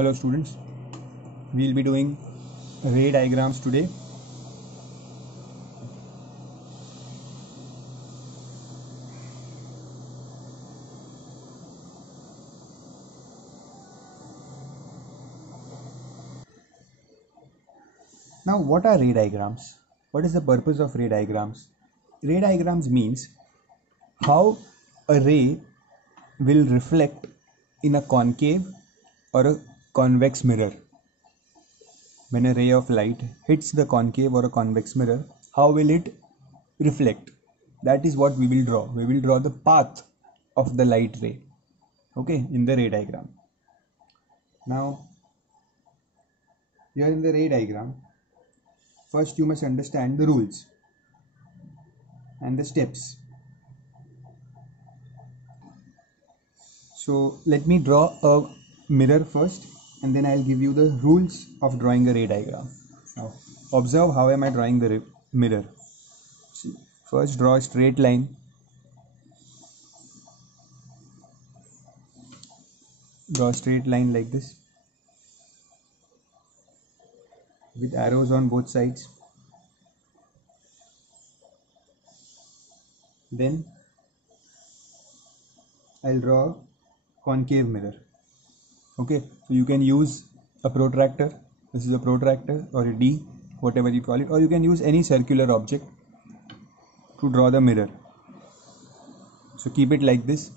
Hello students, we will be doing ray diagrams today. Now what are ray diagrams? What is the purpose of ray diagrams? Ray diagrams means how a ray will reflect in a concave or a convex mirror. When a ray of light hits the concave or a convex mirror, how will it reflect? That is what we will draw. We will draw the path of the light ray, okay, in the ray diagram. Now, here in the ray diagram, first you must understand the rules and the steps. So let me draw a mirror first, and then I'll give you the rules of drawing a ray diagram. Now observe how am I drawing the mirror. See, first draw a straight line. Draw a straight line like this with arrows on both sides. Then I'll draw a concave mirror. Okay, so you can use a protractor. This is a protractor or a D, whatever you call it, or you can use any circular object to draw the mirror. So keep it like this.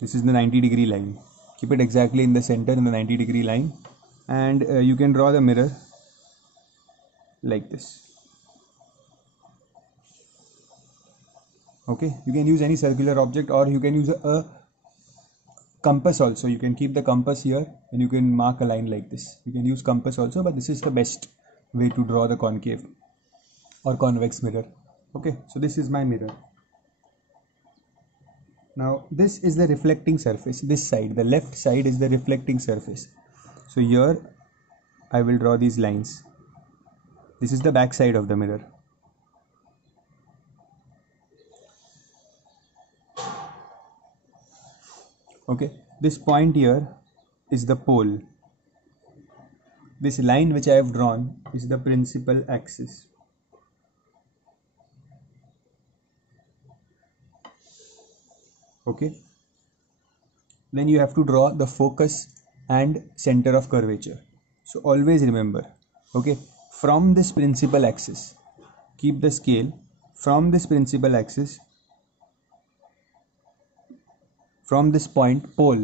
This is the 90-degree line. Keep it exactly in the center in the 90-degree line, and you can draw the mirror like this. Okay, you can use any circular object, or you can use a compass also. You can keep the compass here and you can mark a line like this. You can use compass also, but this is the best way to draw the concave or convex mirror. Okay, so this is my mirror. Now this is the reflecting surface. This side, the left side, is the reflecting surface. So here I will draw these lines. This is the back side of the mirror. Okay, this point here is the pole. This line which I have drawn is the principal axis. Okay, then you have to draw the focus and center of curvature. So always remember, okay, from this principal axis, keep the scale from this principal axis, from this point pole,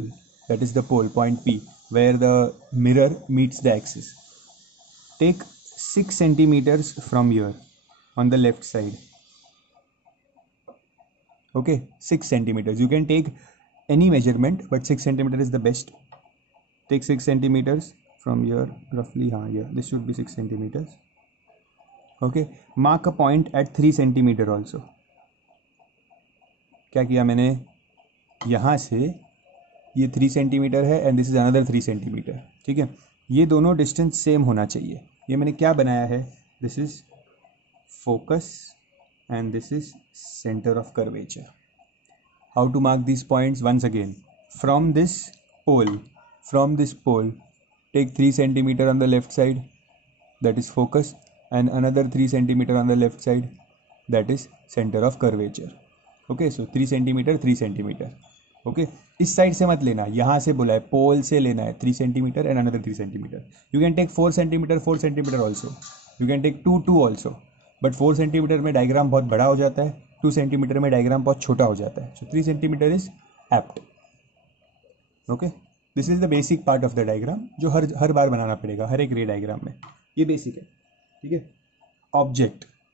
that is the pole, point P, where the mirror meets the axis. Take 6 centimeters from here on the left side. Okay, 6 centimeters. You can take any measurement, but 6 centimeters is the best. Take 6 centimeters from here, roughly here. This should be 6 centimeters. Okay, mark a point at 3 centimeter also. क्या किया मैंने? यहाँ से ये 3 centimetre है and this is another 3 centimetre. ठीक है, ये दोनों डिस्टेंस सेम होना चाहिए. ये मैंने क्या बनाया है? This is focus and this is centre of curvature. How to mark this points? Once again, from this pole take 3 centimetre on the left side, that is focus, and another 3 centimeter on the left side, that is center of curvature. Okay, so 3 centimeter 3 centimeter. Okay, इस side से मत लेना, यहाँ से बोला है, पोल से लेना है 3 centimetre and another 3 centimetre. You can take 4 centimetre also. You can take 2 also, but 4 centimetre में डायग्राम बहुत बड़ा हो जाता है, 2 सेंटीमीटर में डायग्राम बहुत छोटा हो जाता है. सो 3 centimetre is apt. Okay, this is the basic part of the diagram जो हर बार बनाना पड़ेगा हर एक रे डायग्राम में. ये बेसिक है. ठीक है.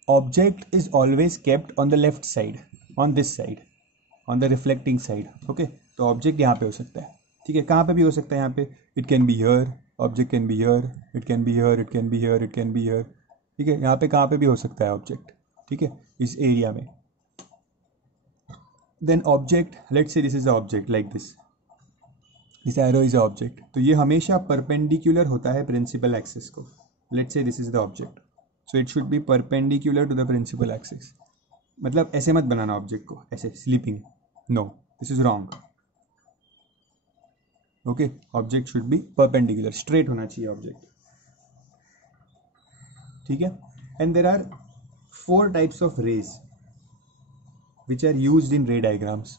Object is always kept on the left side, on this side, on the reflecting side. Okay, तो ऑब्जेक्ट यहाँ पे हो सकता है. ठीक है, कहाँ पे भी हो सकता है? यहाँ पे it can be here, object can be here, it can be here, it can be here, it can be here. ठीक है, यहाँ पे कहाँ पे भी हो सकता है ऑब्जेक्ट. ठीक है, इस एरिया में. Then object, let's say this is the object like this, this arrow is object. तो ये हमेशा परपेंडिकुलर होता है प्रिंसिपल एक्सिस को. Let's say this is the object, so it should be perpendicular to the principal axis. मतलब ऐसे मत बनाना ऑब्जेक्ट को, ऐसे sleeping. No, this is wrong. Okay, object should be perpendicular, straight होना चाहिए ऑब्जेक्ट, ठीक है. And there are 4 types of rays which are used in ray diagrams.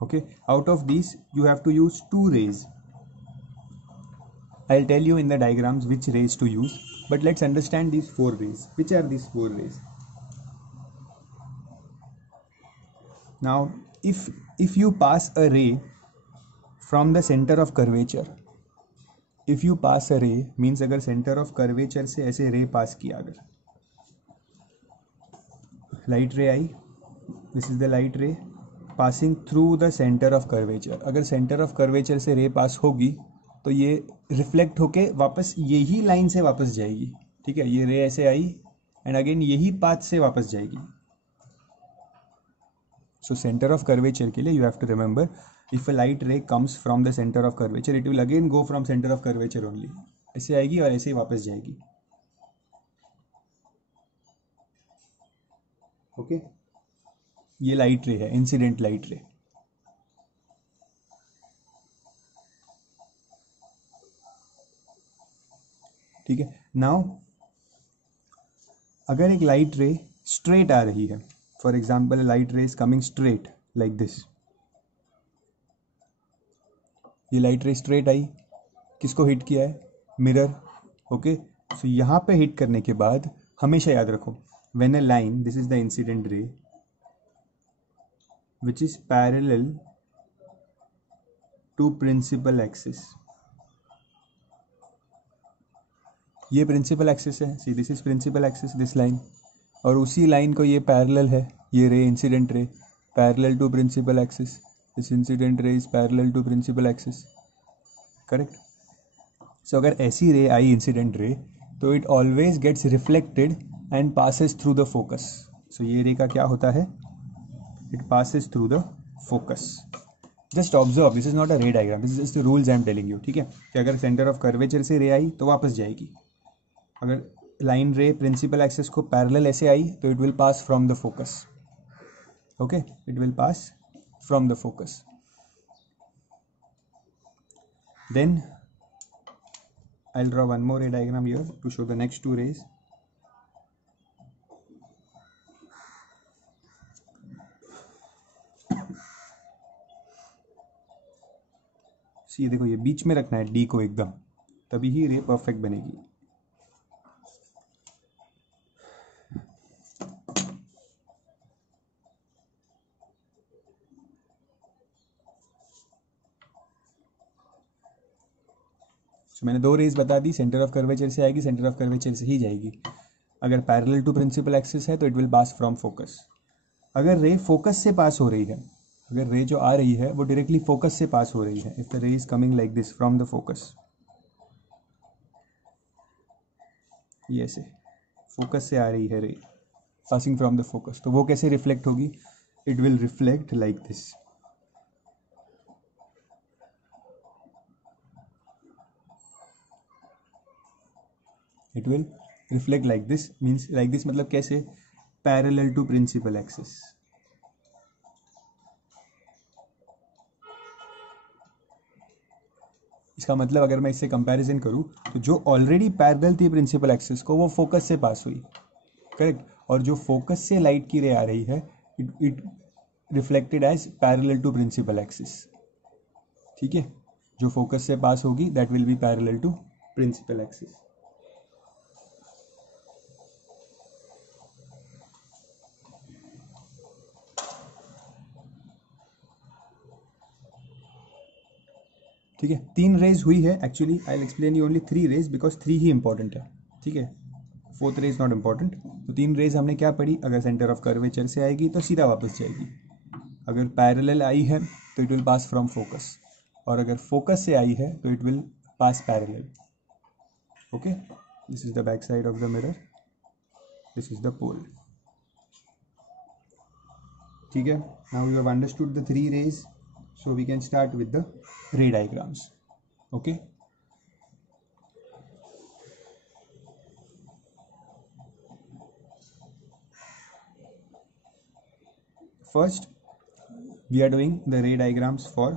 Okay, out of these you have to use 2 rays. I'll tell you in the diagrams which rays to use, but let's understand these 4 rays. Which are these 4 rays? Now if you pass a ray from the center of curvature, if you pass a ray means अगर center of curvature से ऐसे ray pass किया, अगर light ray I, this is the light ray passing through the center of curvature. अगर center of curvature से ray pass होगी तो ये रिफ्लेक्ट होके वापस यही लाइन से वापस जाएगी, ठीक है. ये रे ऐसे आई एंड अगेन यही पाथ से वापस जाएगी. सो सेंटर ऑफ कर्वेचर के लिए you have to remember, if a light ray comes from the centre of curvature it will again go from centre of curvature only, ऐसे आएगी और ऐसे ही वापस जाएगी. ओके, ये लाइट रे है, इंसिडेंट लाइट रे. ठीक है. नाउ अगर एक लाइट रे स्ट्रेट आ रही है, फॉर एग्जाम्पल लाइट रे is coming straight like this, ये लाइट रे स्ट्रेट आई, किसको हिट किया है? मिरर. ओके, सो यहाँ पे हिट करने के बाद हमेशा याद रखो, when a line, this is the incident ray which is parallel to principal axis. ये प्रिंसिपल एक्सिस है, see this is principal axis, this line, और उसी लाइन को ये पैरेलल है, ये ray incident ray parallel to principal axis, this incident ray is parallel to principal axis, correct. So अगर ऐसी रे आई इंसिडेंट रे तो it always gets reflected and passes through the focus. So ये ray का क्या होता है? It passes through the focus. Just observe, this is not a ray diagram, this is just the rules I am telling you, ठीक है. कि अगर centre of curvature से रे आई तो वापस जाएगी, अगर लाइन रे प्रिंसिपल एक्सिस को पैरेलल ऐसे आई तो it will pass from the focus. Okay, it will pass from the focus. Then I'll draw one more ray diagram here to show the next 2 rays. सी देखो, ये बीच में रखना है डी को एकदम, तभी ही रे परफेक्ट बनेगी. तो मैंने 2 रेज बता दी, सेंटर ऑफ कर्वेचर से आएगी, सेंटर ऑफ कर्वेचर से ही जाएगी. अगर पैरेलल टू प्रिंसिपल एक्सिस है तो it will pass from focus. अगर रे फोकस से पास हो रही है, अगर रे जो आ रही है वो डायरेक्टली फोकस से पास हो रही है, इफ द रे is coming like this from the focus, ये ऐसे फोकस से आ रही है रे पासिंग फ्रॉम द फोकस, तो वो कैसे रिफ्लेक्ट होगी? It will reflect like this. It will reflect like this, means like this मतलब कैसे? Parallel to principal axis. इसका मतलब अगर मैं इससे कंपैरिजन करूं तो जो ऑलरेडी पैरेलल थी प्रिंसिपल एक्सिस को वो फोकस से पास हुई, करेक्ट. और जो फोकस से लाइट की रे आ रही है it reflected as parallel to principal axis, ठीक है. जो फोकस से पास होगी that will be parallel to principal axis. ठीक है, 3 रेज हुई है actually. I will explain you only 3 rays because 3 ही इंपॉर्टेंट है, ठीक है. 4th raise not important. तो 3 रेज हमने क्या पढ़ी? अगर सेंटर ऑफ कर्वेचर से आएगी तो सीधा वापस जाएगी, अगर पैरेलल आई है तो it will pass from focus, और अगर फोकस से आई है तो it will pass parallel. Okay, this is the back side of the mirror, this is the pole. ठीक है, now you have understood the 3 rays. So we can start with the ray diagrams. Okay. First, we are doing the ray diagrams for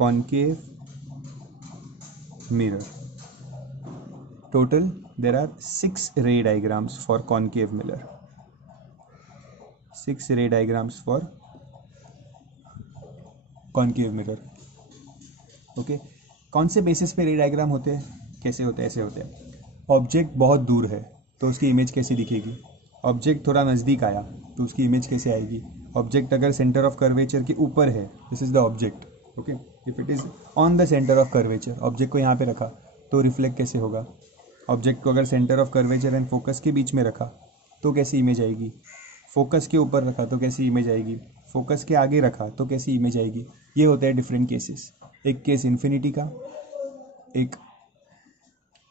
concave mirror. Total there are 6 ray diagrams for concave mirror. 6 ray diagrams for concave mirror. Okay कौन से basis पे रे diagram होते हैं? कैसे होते हैं? ऐसे होते हैं, ऑब्जेक्ट बहुत दूर है तो उसकी इमेज कैसी दिखेगी? ऑब्जेक्ट थोड़ा नज़दीक आया तो उसकी इमेज कैसे आएगी? ऑब्जेक्ट अगर सेंटर ऑफ कर्वेचर के ऊपर है, this is the object, okay, if it is on the centre of curvature, object को यहाँ पे रखा तो रिफ्लेक्ट कैसे होगा? ऑब्जेक्ट को अगर centre of curvature and focus के बीच में रखा तो कैसी इमेज आएगी? फोकस के ऊपर रखा तो कैसी इमेज आएगी? फोकस के आगे रखा तो कैसी इमेज आएगी? ये होते हैं डिफरेंट केसेस. एक केस इन्फिनिटी का, एक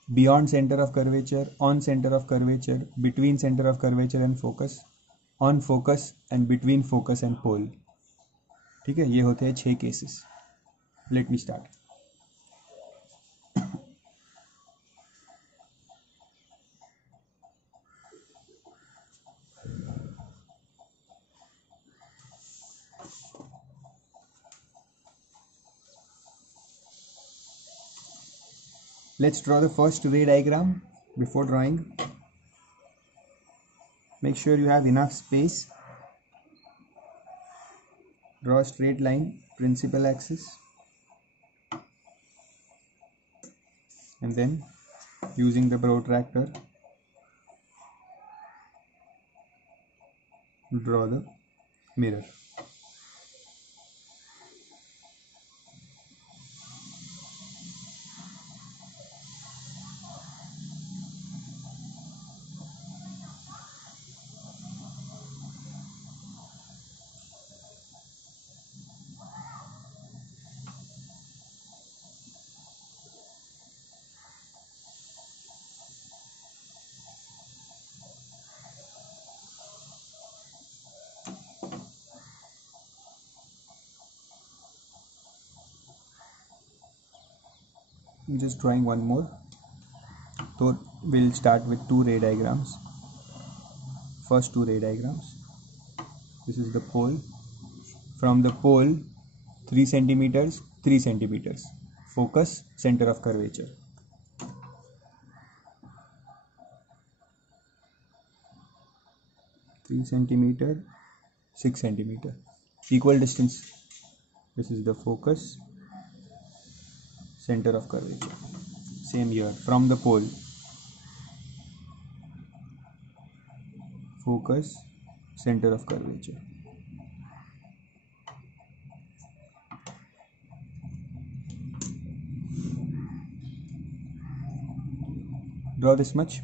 beyond centre of curvature, on centre of curvature, between centre of curvature and focus, on focus and between focus and pole. ठीक है, ये होते हैं 6 cases. Let me start. Let's draw the first ray diagram. Before drawing, make sure you have enough space. Draw a straight line, principal axis, and then using the protractor, draw the mirror. Just drawing one more. So we'll start with 2 ray diagrams. First 2 ray diagrams. This is the pole. From the pole 3 centimeters, 3 centimeters. Focus, center of curvature. Three centimeter, 6 centimeter. Equal distance. This is the focus, center of curvature. Same here, from the pole, focus, center of curvature. Draw this much.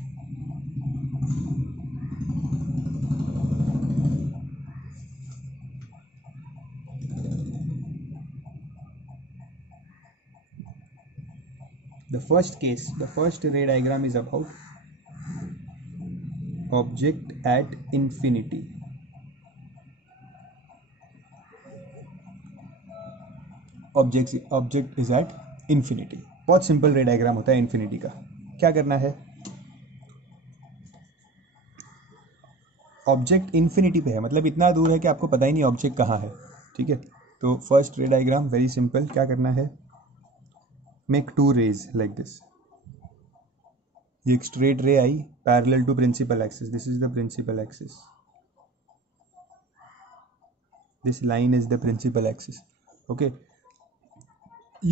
The first case, the first ray diagram is about object at infinity. Object is at infinity. बहुत simple रे diagram होता है infinity का. क्या करना है? Object infinity पे है, मतलब इतना दूर है कि आपको पता ही नहीं ऑब्जेक्ट कहाँ है. ठीक है, तो first ray diagram very simple. क्या करना है? Make 2 rays like this. ये एक straight ray I parallel to principal axis. This is the principal axis. This line is the principal axis. Okay.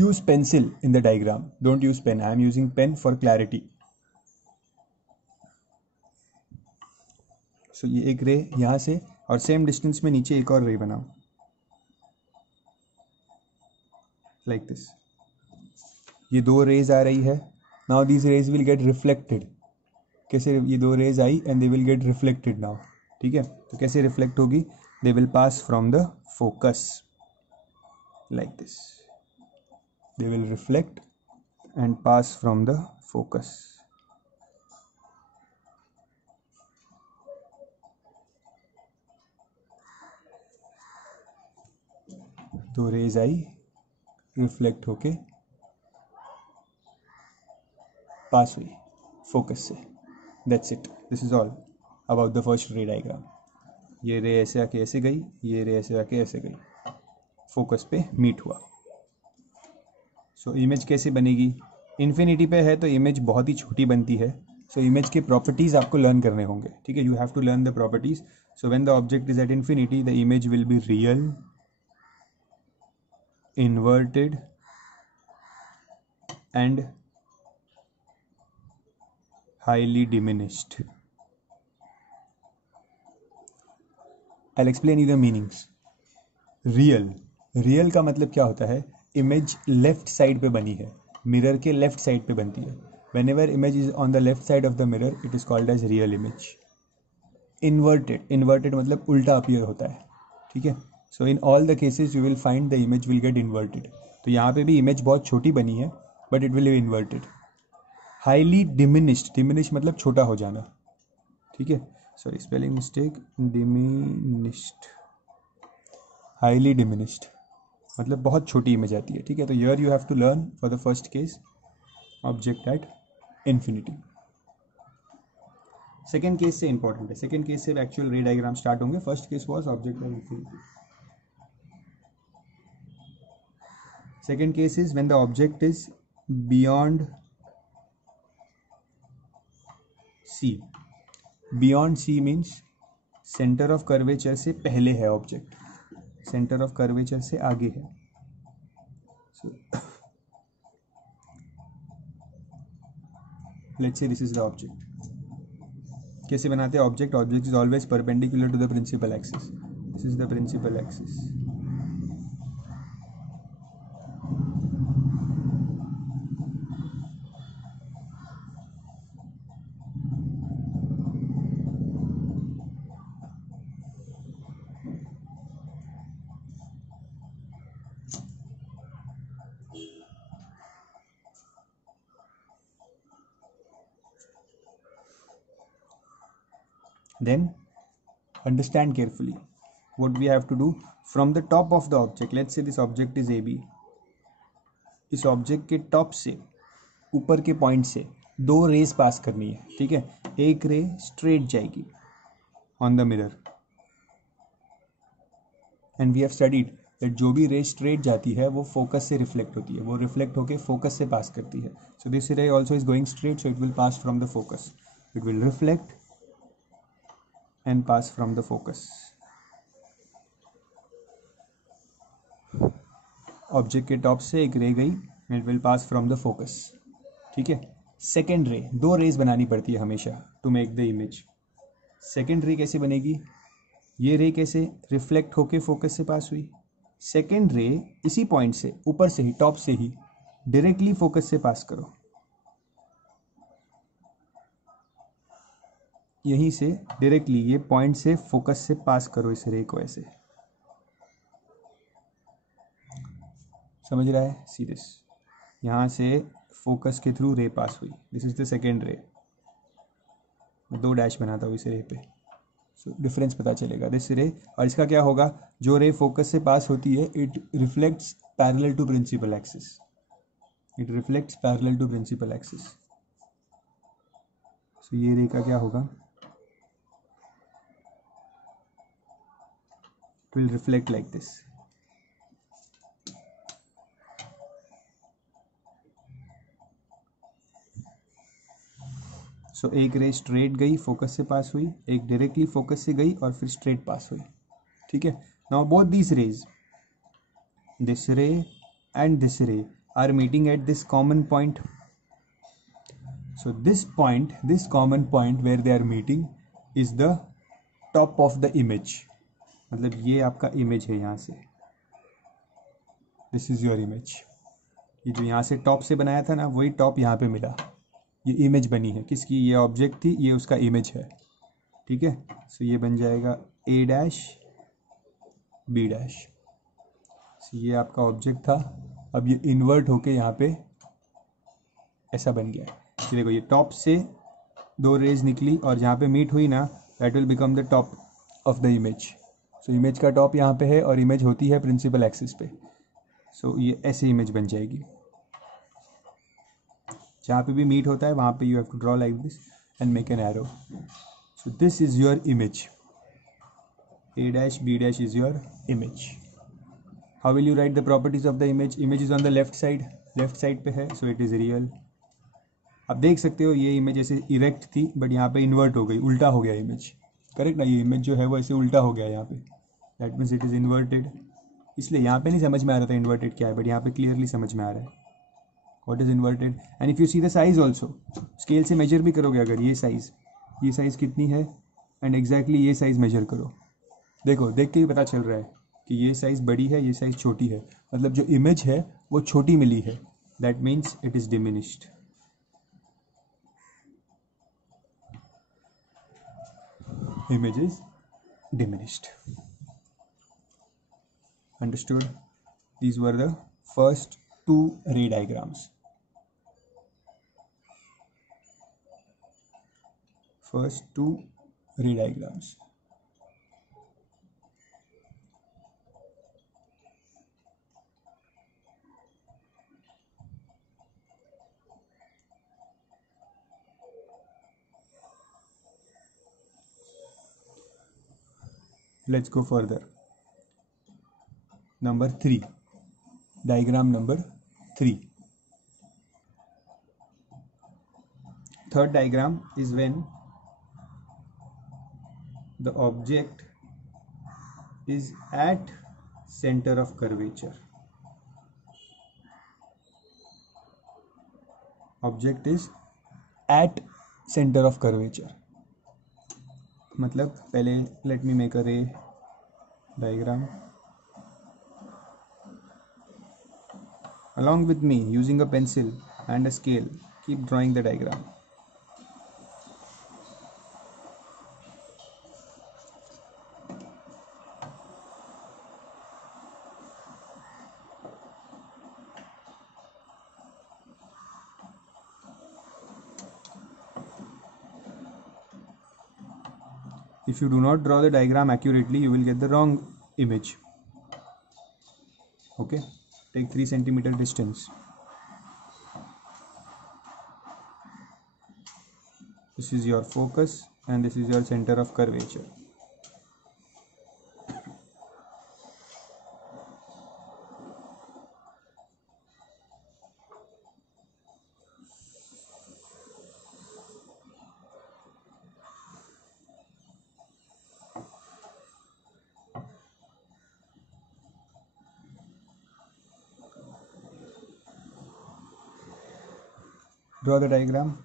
Use pencil in the diagram. Don't use pen. I am using pen for clarity. So ये एक ray यहाँ से और same distance में नीचे एक और ray बनाओ. Like this. ये 2 रेज आ रही है. Now these rays will get reflected. कैसे? ये 2 रेज आई and they will get reflected now. ठीक है, तो कैसे रिफ्लेक्ट होगी? They will pass from the focus like this. They will reflect and pass from the focus. तो रेज आई, रिफ्लेक्ट होके पास हुई फोकस से. That's it. This is all about the first ray diagram. ये ray ऐसे आके ऐसे गई, ये रे ऐसे आके ऐसे गई, फोकस पे मीट हुआ. सो इमेज कैसे बनेगी, इन्फिनिटी पे है तो इमेज बहुत ही छोटी बनती है. सो इमेज के प्रॉपर्टीज़ आपको लर्न करने होंगे. ठीक है, you have to learn the properties. So when the object is at infinity the image will be real, inverted and highly diminished. I'll explain you the meanings. Real का मतलब क्या होता है, इमेज लेफ्ट साइड पे बनी है, mirror के left side पे बनती है. whenever image is on the left side of the mirror it is called as real image. Inverted मतलब उल्टा अपीयर होता है. ठीक है, so in all the cases you will find the image will get inverted. तो यहाँ पे भी इमेज बहुत छोटी बनी है but it will be inverted. Highly diminished मतलब छोटा हो जाना. ठीक है, sorry spelling mistake, diminished, highly diminished मतलब बहुत छोटी इमेज आती है. ठीक है, तो here you have to learn for the first case object at infinity. Second case से इंपॉर्टेंट है, सेकेंड केस से एक्चुअल रे डायग्राम स्टार्ट होंगे. First case was object at infinity. Second case is when the object is beyond C. Beyond C means center of curvature से पहले है object, center of curvature से आगे है. So let's say this is the object. कैसे बनाते हैं object, object is always perpendicular to the principal axis. This is the principal axis. Then understand carefully what we have to do from the top of the object. Let's say this object is AB. इस object के top से, ऊपर के point से दो raise pass करनी है. ठीक है, एक रे स्ट्रेट जाएगी on the mirror and we have studied that जो भी रे स्ट्रेट जाती है वो फोकस से रिफ्लेक्ट होती है, वो रिफ्लेक्ट होकर फोकस से पास करती है. सो दिस रे also is going straight, so it will pass from the focus, it will reflect and pass from the focus. Object के टॉप से एक रे गई and it will pass from the focus. ठीक है, सेकेंड रे, दो रेज बनानी पड़ती है हमेशा to make the image. Second ray कैसे बनेगी, ये रे कैसे रिफ्लेक्ट होके फोकस से पास हुई, सेकेंड रे इसी पॉइंट से, ऊपर से ही, टॉप से ही डायरेक्टली फोकस से पास करो. यहीं से डायरेक्टली ये पॉइंट से फोकस से पास करो इस रे को ऐसे. समझ रहा है, सी दिस, यहाँ से फोकस के थ्रू रे पास हुई. दिस इज द सेकेंड रे. मैं दो डैश बनाता हूँ इस रे पे, सो डिफरेंस पता चलेगा. दिस रे, और इसका क्या होगा, जो रे फोकस से पास होती है it reflects parallel to principal axis. It reflects parallel to principal axis. So ये रे का क्या होगा, it will reflect like this. So एक रे स्ट्रेट गई, फोकस से पास हुई, एक डायरेक्टली फोकस से गई और फिर स्ट्रेट पास हुई. ठीक है, now both these rays, this ray and this ray are meeting at this common point. So this point, this common point where they are meeting is the top of the image. मतलब ये आपका image है यहाँ से, this is your image. ये जो यहाँ से टॉप से बनाया था ना, वही टॉप यहाँ पे मिला, ये इमेज बनी है. किसकी, ये ऑब्जेक्ट थी, ये उसका इमेज है. ठीक है, सो ये बन जाएगा ए डैश बी डैश. ये आपका ऑब्जेक्ट था, अब ये इन्वर्ट होके यहाँ पे ऐसा बन गया. ये देखो, ये टॉप से दो रेज निकली और जहाँ पे मीट हुई ना, that will become the top of the image. So image का टॉप यहाँ पे है और इमेज होती है प्रिंसिपल एक्सिस पे. सो ये ऐसे इमेज बन जाएगी. जहाँ पे भी मीट होता है वहाँ पे you have to draw like this and make an arrow. So this is your image, A dash B dash is your image. How will you write the properties of the image? Image is on the left side पे है, so it is real. आप देख सकते हो ये image ऐसे erect थी but यहाँ पे इन्वर्ट हो गई, उल्टा हो गया इमेज. करेक्ट ना, ये इमेज जो है वो ऐसे उल्टा हो गया यहाँ पे, that means it is inverted. इसलिए यहाँ पे नहीं समझ में आ रहा था इन्वर्टेड क्या है, बट यहाँ पे क्लियरली समझ में आ रहा है what is inverted. And if you see the size also, scale से मेजर भी करोगे अगर ये साइज़ कितनी है एंड एग्जैक्टली ये साइज़ मेजर करो, देखो देख के ही पता चल रहा है कि ये साइज़ बड़ी है, ये साइज़ छोटी है. मतलब जो इमेज है वो छोटी मिली है, that means it is diminished. Image is diminished. Understood? These were the first two ray diagrams. Let's go further. Number 3. Diagram number 3. Third diagram is when the object is at center of curvature. Object is at center of curvature. मतलब पहले let me make a ray diagram along with me using a pencil and a scale. Keep drawing the diagram. If you do not draw the diagram accurately, you will get the wrong image. Okay, take 3 centimeter distance. This is your focus and this is your center of curvature. Draw the diagram.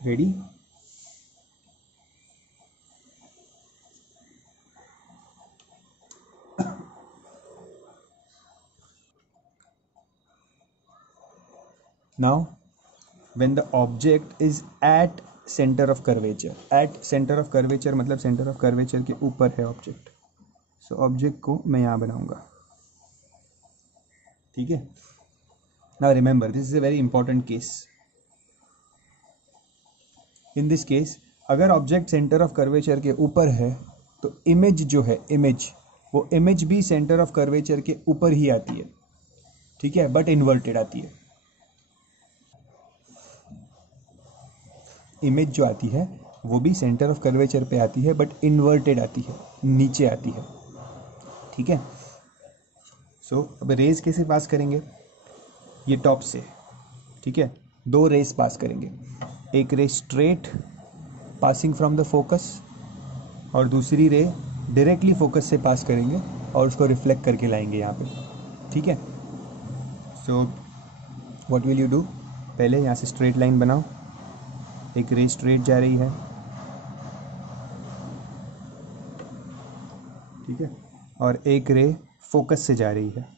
Ready? Now, when the object is at center of curvature, at center of curvature मतलब center of curvature के ऊपर है object. So object को मैं यहाँ बनाऊंगा, ठीक है. Now remember, this is a very important case. In this case, अगर ऑब्जेक्ट सेंटर ऑफ कर्वेचर के ऊपर है तो इमेज जो है वो इमेज भी सेंटर ऑफ कर्वेचर के ऊपर ही आती है, ठीक है, बट इन्वर्टेड आती है. इमेज जो आती है वो भी सेंटर ऑफ कर्वेचर पे आती है बट इन्वर्टेड आती है, नीचे आती है, ठीक है. सो अब रेज कैसे पास करेंगे? ये टॉप से, ठीक है, 2 रेज पास करेंगे. एक ray straight passing from the focus और दूसरी रे डायरेक्टली फोकस से पास करेंगे और उसको रिफ्लेक्ट करके लाएंगे यहाँ पे, ठीक है. So what will you do? पहले यहाँ से स्ट्रेट लाइन बनाओ. एक रे स्ट्रेट जा रही है, ठीक है, और एक रे फोकस से जा रही है.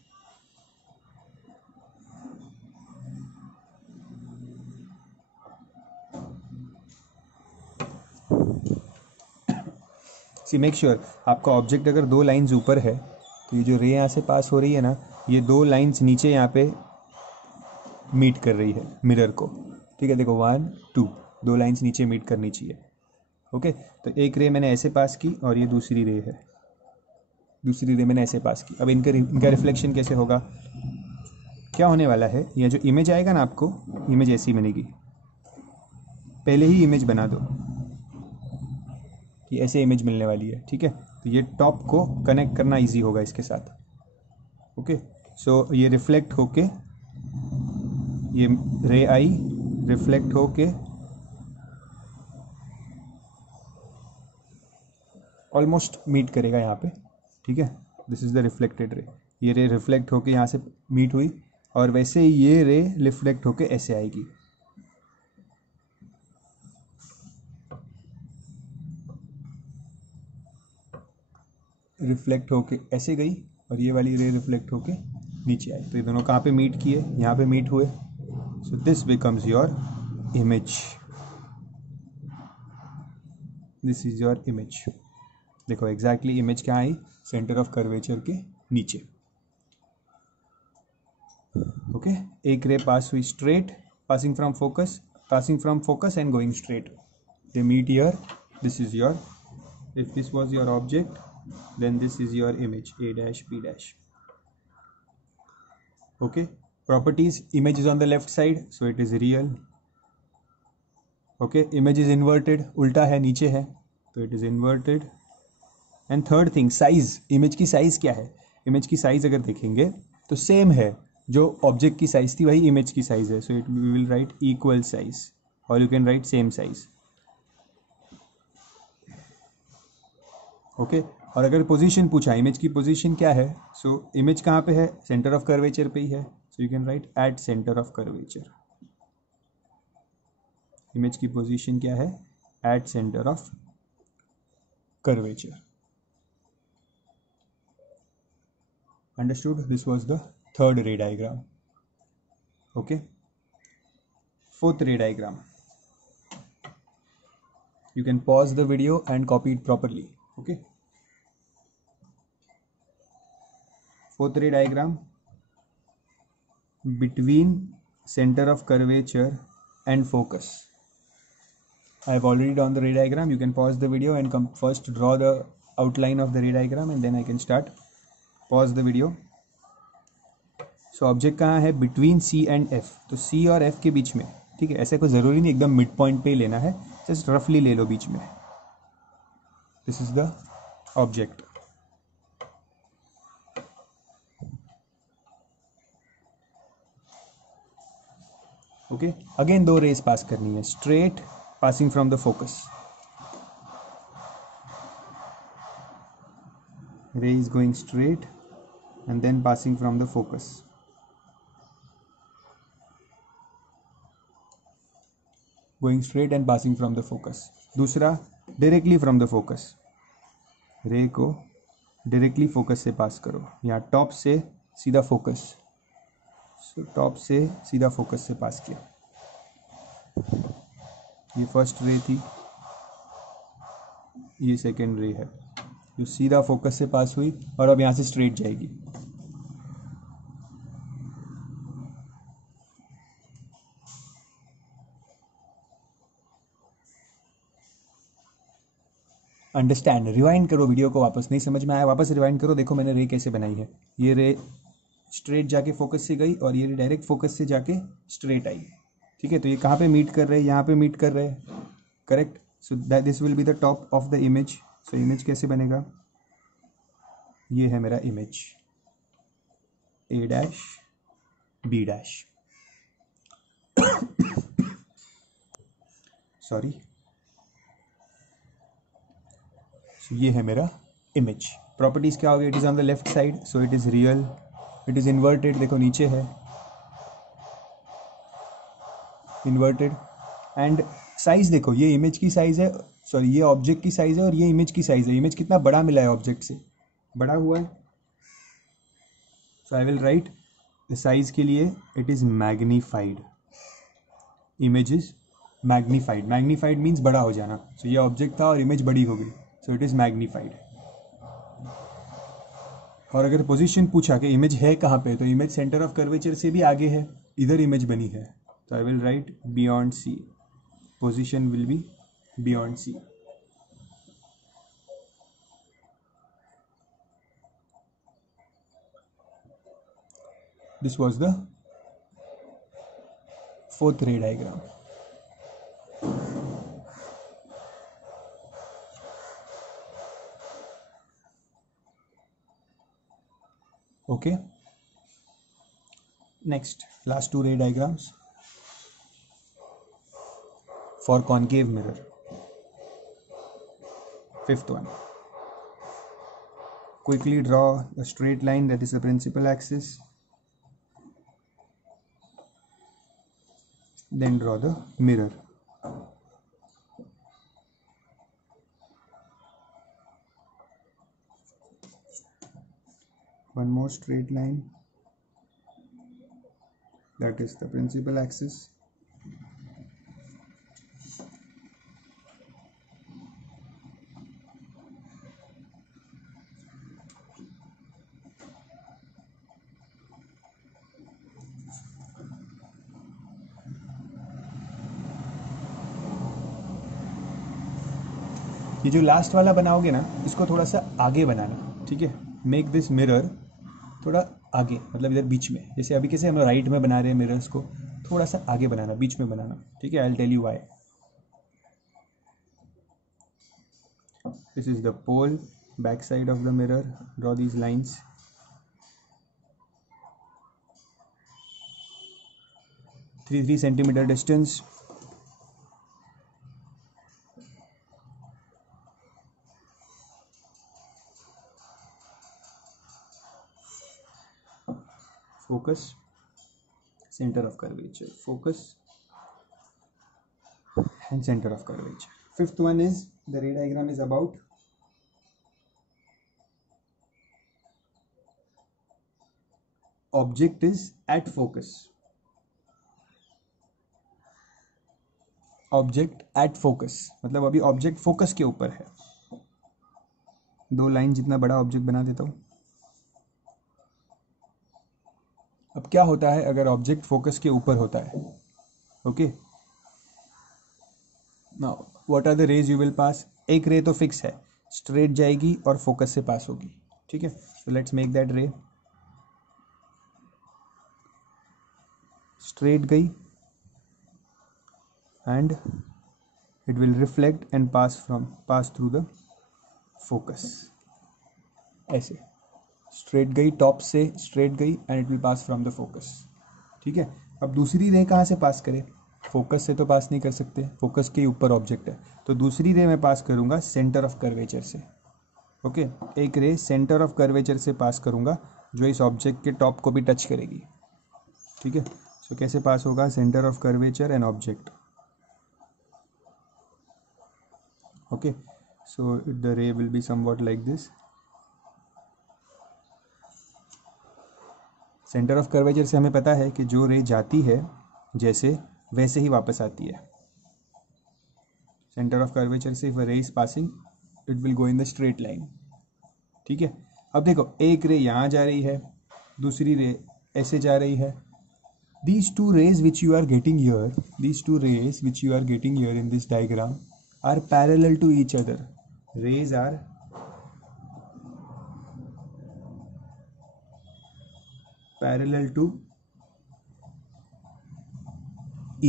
सी मेक श्योर आपका ऑब्जेक्ट अगर 2 लाइंस ऊपर है तो ये जो रे यहाँ से पास हो रही है ना, ये 2 लाइंस नीचे यहाँ पे मीट कर रही है मिरर को, ठीक है। देखो 1 2 2 लाइंस नीचे मीट करनी चाहिए, ओके। तो एक रे मैंने ऐसे पास की और ये दूसरी रे है, दूसरी रे मैंने ऐसे पास की। अब इनका रिफ्लेक्शन कैसे होगा, क्या होने वाला है, यह जो इमेज आएगा ना, आपको इमेज ऐसी बनेगी, पहले ही इमेज बना दो कि ऐसे इमेज मिलने वाली है, ठीक है। तो ये टॉप को कनेक्ट करना इजी होगा इसके साथ, ओके। सो ये रिफ्लेक्ट होके, ये रे आई रिफ्लेक्ट होके ऑलमोस्ट मीट करेगा यहाँ पे, ठीक है। This is the reflected ray, ये रे रिफ्लेक्ट होके यहाँ से मीट हुई और वैसे ही ये रे रिफ्लेक्ट होके ऐसे आएगी, रिफ्लेक्ट होके ऐसे गई और ये वाली रे रिफ्लेक्ट होके नीचे आई। तो ये दोनों कहाँ पे मीट किए, यहाँ पे मीट हुए। So this becomes your image, this is your image. देखो एग्जैक्टली इमेज क्या आई, सेंटर ऑफ कर्वेचर के नीचे, ओके। एक रे पास हुई straight, passing from focus and going straight, they meet here, this is your, if this was your object then this is your image a dash b dash, okay. Properties, image is on the left side so it is real, okay. Image is inverted, उल्टा है, नीचे है, तो it is inverted. And third thing, size, image की size क्या है, image की size अगर देखेंगे तो same है, जो object की size थी वही image की size है, so we will write equal size or you can write same size, okay और अगर पोजीशन पूछा, इमेज की पोजीशन क्या है, सो इमेज कहाँ पे है, सेंटर ऑफ कर्वेचर पे ही है, so you can write at centre of curvature. Image की पोजीशन क्या है, at centre of curvature. Understood, this was the third रे diagram, okay. Fourth ray diagram, you can pause the video and copy it properly, okay. Fourth ray diagram, between center of curvature and focus. I have already drawn the ray diagram, you can pause the video and come first draw the outline of the ray diagram and then I can start. Pause the video. So object कहाँ है, between C and F, तो C और F के बीच में, ठीक है। ऐसे कोई ज़रूरी नहीं एकदम मिड पॉइंट पे ही लेना है, जस्ट रफली ले लो बीच में। This is the object, okay. Again 2 rays pass करनी है, straight passing from the focus, ray is going straight and then passing from the focus, going straight and passing from the focus. दूसरा directly from the focus, ray को directly focus से pass करो, यहाँ top से सीधा focus, so top से सीधा focus से पास किया। ये फर्स्ट रे थी, ये सेकेंड रे है जो सीधा फोकस से पास हुई और अब यहाँ से स्ट्रेट जाएगी। अंडरस्टैंड, रिवाइंड करो वीडियो को, वापस नहीं समझ में आया वापस रिवाइंड करो। देखो मैंने रे कैसे बनाई है, ये रे स्ट्रेट जाके फोकस से गई और ये रे डायरेक्ट फोकस से जाके स्ट्रेट आई, ठीक है। तो ये कहाँ पे मीट कर रहे हैं, यहाँ पे मीट कर रहे हैं, correct. So that this will be the top of the image. So image कैसे बनेगा, ये है मेरा image, A dash B dash, sorry, ये है मेरा इमेज। प्रॉपर्टीज क्या होगी, it is on the left side so it is real, it is inverted, देखो नीचे है इन्वर्टेड, एंड साइज देखो ये इमेज की साइज है, सॉरी ये ऑब्जेक्ट की साइज है और ये इमेज की साइज है। इमेज कितना बड़ा मिला है ऑब्जेक्ट से, बड़ा हुआ है। So I will write the size के लिए it is magnified, image is magnified, magnified means बड़ा हो जाना। सो ये ऑब्जेक्ट था और इमेज बड़ी हो गई, सो इट इज़ मैग्नीफाइड। और अगर पोजीशन पूछा कि इमेज है कहाँ पे, तो इमेज सेंटर ऑफ कर्वेचर से भी आगे है, इधर इमेज बनी है, तो I will write beyond C, position will be beyond C. This was the fourth ray diagram. Okay, next, last two ray diagrams for concave mirror. Fifth one, quickly draw a straight line that is the principal axis, then draw the mirror. One more straight line, that is the principal axis. ये जो last वाला बनाओगे ना, इसको थोड़ा सा आगे बनाना, ठीक है। मेक दिस मिरर थोड़ा आगे, मतलब इधर बीच में, जैसे अभी कैसे हम राइट में बना रहे हैं मिरर्स को, थोड़ा सा आगे बनाना, बीच में बनाना, ठीक है। I will tell you why. This is the pole, back side of the mirror, draw these lines. 3 centimeter distance, focus, center of curvature, focus and center of curvature. Fifth one is, the ray diagram is about object is at focus. Object at focus, मतलब अभी object focus के ऊपर है। 2 line जितना बड़ा object बना देता हूँ। अब क्या होता है अगर ऑब्जेक्ट फोकस के ऊपर होता है, okay. Now what are the rays you will pass. एक रे तो फिक्स है, स्ट्रेट जाएगी और फोकस से पास होगी, ठीक है। सो लेट्स मेक दैट रे। स्ट्रेट गई and it will reflect and pass through the focus, ऐसे स्ट्रेट गई, टॉप से स्ट्रेट गई and it will pass from the focus, ठीक है। अब दूसरी रे कहाँ से पास करें, फोकस से तो पास नहीं कर सकते, फोकस के ऊपर ऑब्जेक्ट है, तो दूसरी रे मैं पास करूँगा सेंटर ऑफ कर्वेचर से, ओके। एक रे सेंटर ऑफ कर्वेचर से पास करूँगा जो इस ऑब्जेक्ट के टॉप को भी टच करेगी, ठीक है। सो कैसे पास होगा, centre of curvature and object, okay. So the ray will be somewhat like this. Centre of curvature से हमें पता है कि जो रे जाती है जैसे वैसे ही वापस आती है। सेंटर ऑफ कर्वेचर से इफ अ रे is passing it will go in the straight line, ठीक है। अब देखो, एक रे यहाँ जा रही है, दूसरी रे ऐसे जा रही है। These two rays which you are getting here, these two rays which you are getting here in this diagram are parallel to each other. Rays are parallel to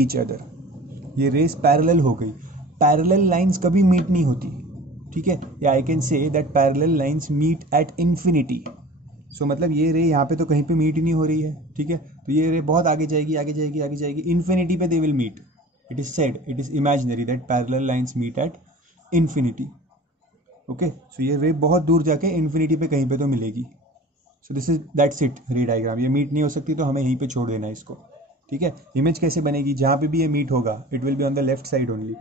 each other. ये रेस पैरेलल हो गई। Parallel lines कभी meet नहीं होती, ठीक है। या I can say that parallel lines meet at infinity. So मतलब ये रे यहाँ पे तो कहीं पे मीट ही नहीं हो रही है, ठीक है। तो ये रे बहुत आगे जाएगी, आगे जाएगी, आगे जाएगी, इन्फिनिटी पे they will meet. It is said, it is imaginary that parallel lines meet at infinity, okay. So ये रे बहुत दूर जाके इन्फिनिटी पे कहीं पे तो मिलेगी। सो दिस इज दैट्स इट रे डायग्राम। ये मीट नहीं हो सकती तो हमें यहीं पे छोड़ देना इसको, ठीक है। इमेज कैसे बनेगी, जहाँ पे भी ये मीट होगा it will be on the left side only,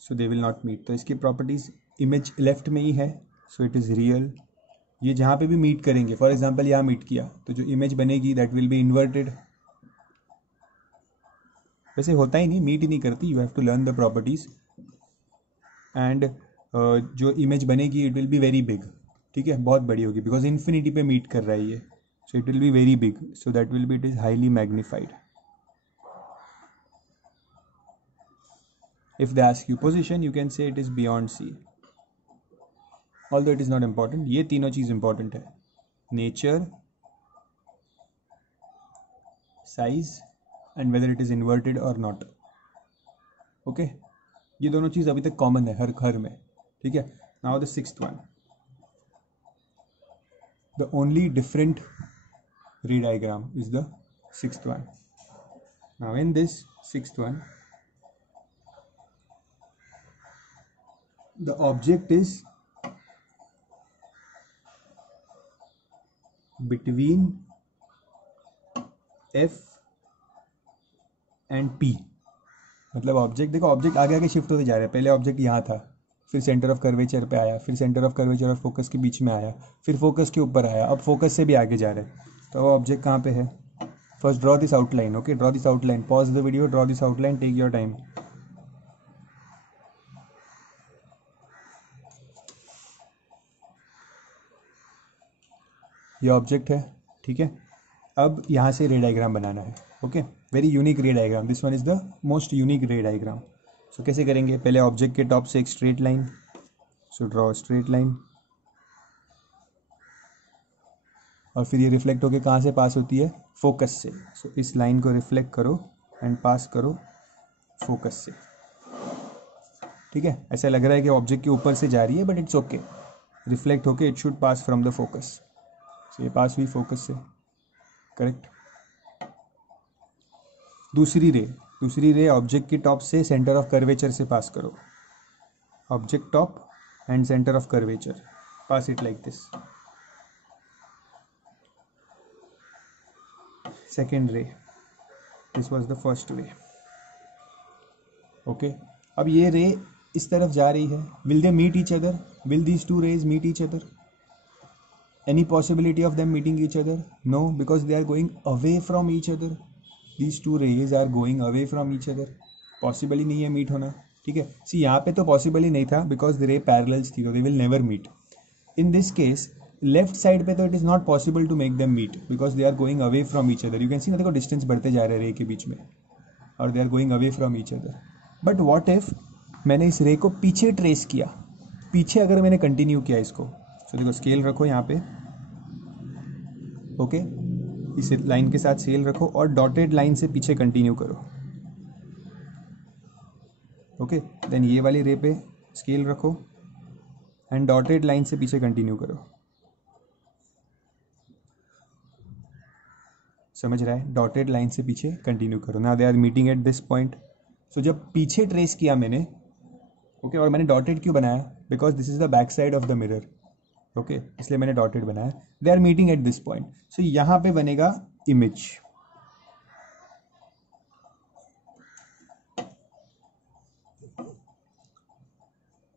so they will not meet. तो इसकी प्रॉपर्टीज, इमेज लेफ्ट में ही है, सो इट इज़ रियल। ये जहाँ पे भी मीट करेंगे, फॉर एग्जांपल यहाँ मीट किया, तो जो इमेज बनेगी दैट विल बी इन्वर्टेड, वैसे होता ही नहीं, मीट ही नहीं करती. You have to learn the properties and जो इमेज बनेगी it will be very big. ठीक है, बहुत बड़ी होगी बिकॉज इन्फिनिटी पे मीट कर रहा है ये. So it will be very big, so that will B it is highly magnified. If they ask you position, you can say it is beyond C. Although it is not important. ये तीनों चीज important है. Nature, size and whether it is inverted or not. Okay? ये दोनों चीज अभी तक common है हर घर में. ठीक है? Now the sixth one. The only different ray diagram is the sixth one. Now in this sixth one, the object is between F and P. मतलब ऑब्जेक्ट देखो, ऑब्जेक्ट आगे आगे शिफ्ट होते जा रहे हैं. पहले ऑब्जेक्ट यहाँ था, फिर सेंटर ऑफ कर्वेचर पे आया, फिर सेंटर ऑफ कर्वेचर और फोकस के बीच में आया, फिर फोकस के ऊपर आया, अब फोकस से भी आगे जा रहे हैं. तो वो ऑब्जेक्ट कहाँ पे है? First draw this outline. Okay, draw this outline. Pause the video, draw this outline, take your time. ये ऑब्जेक्ट है. ठीक है, अब यहाँ से रे डायग्राम बनाना है. Okay, very unique ray diagram. This one is the most unique ray diagram. So कैसे करेंगे? पहले ऑब्जेक्ट के टॉप से एक straight line. So draw straight line. और फिर ये रिफ्लेक्ट होके कहाँ से पास होती है? फोकस से. सो इस लाइन को रिफ्लेक्ट करो एंड पास करो फोकस से. ठीक है, ऐसा लग रहा है कि ऑब्जेक्ट के ऊपर से जा रही है, बट इट्स ओके. रिफ्लेक्ट होके it should pass from the focus. So ये पास हुई फोकस से. करेक्ट. दूसरी रे ऑब्जेक्ट की टॉप से सेंटर ऑफ कर्वेचर से पास करो. Object top and centre of curvature, pass it like this. Second ray, this was the first ray. Okay, अब ये रे इस तरफ जा रही है. Will they meet each other? Will these two rays meet each other? Any possibility of them meeting each other? No, because they are going away from each other. These two rays are going away from each other. Possible ही नहीं है meet होना. ठीक है, सी यहाँ पे तो possible ही नहीं था because the ray parallels थी, तो they will never meet. In this case, left side पे तो it is not possible to make them meet because they are going away from each other. You can see ना, देखो distance बढ़ते जा रहे हैं रे के बीच में और they are going away from each other. But what if मैंने इस रे को पीछे ट्रेस किया? पीछे अगर मैंने कंटिन्यू किया इसको, तो देखो स्केल रखो यहाँ पे. ओके, इस लाइन के साथ स्केल रखो और डॉटेड लाइन से पीछे कंटिन्यू करो. ओके, देन ये वाली रे पे स्केल रखो एंड डॉटेड लाइन से पीछे कंटिन्यू करो. समझ रहा है? डॉटेड लाइन से पीछे कंटिन्यू करो. ना they are meeting at this point. So जब पीछे ट्रेस किया मैंने, ओके, और मैंने डॉटेड क्यों बनाया? Because this is the back side of the mirror. Okay, इसलिए मैंने डॉटेड बनाया. They are meeting at this point. So यहां पे बनेगा इमेज.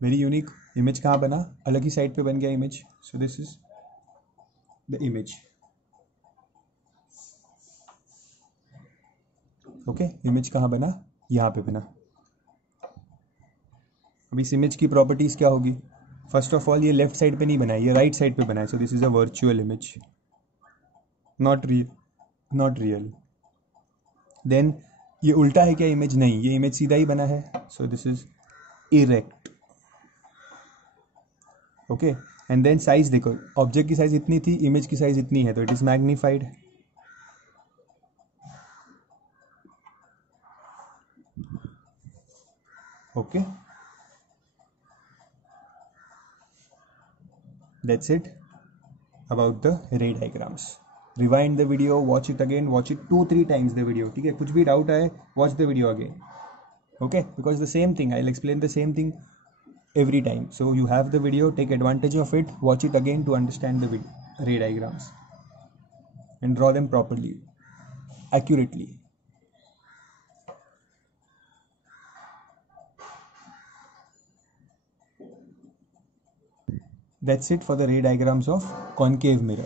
Very unique. इमेज कहाँ बना? अलग ही साइड पे बन गया image. So this is the image. Okay, image कहाँ बना? यहाँ पे बना. अब इस इमेज की प्रॉपर्टीज क्या होगी? फर्स्ट ऑफ ऑल, ये लेफ्ट साइड पे नहीं बना है, ये राइट साइड पे बना है. So this is a virtual image, not real. Then ये उल्टा है क्या इमेज? नहीं, ये इमेज सीधा ही बना है. So this is erect. Okay, and then size देखो, ऑब्जेक्ट की साइज इतनी थी, इमेज की साइज इतनी है, तो it is magnified. Okay, that's it about the ray diagrams. Rewind the video, watch it again, watch it 2-3 times the video. ठीक है, कुछ भी डाउट आए, watch the video again. Okay, because the same thing, I'll explain the same thing every time. So you have the video, take advantage of it, watch it again to understand the ray diagrams and draw them properly, accurately. That's it for the ray diagrams of concave mirror.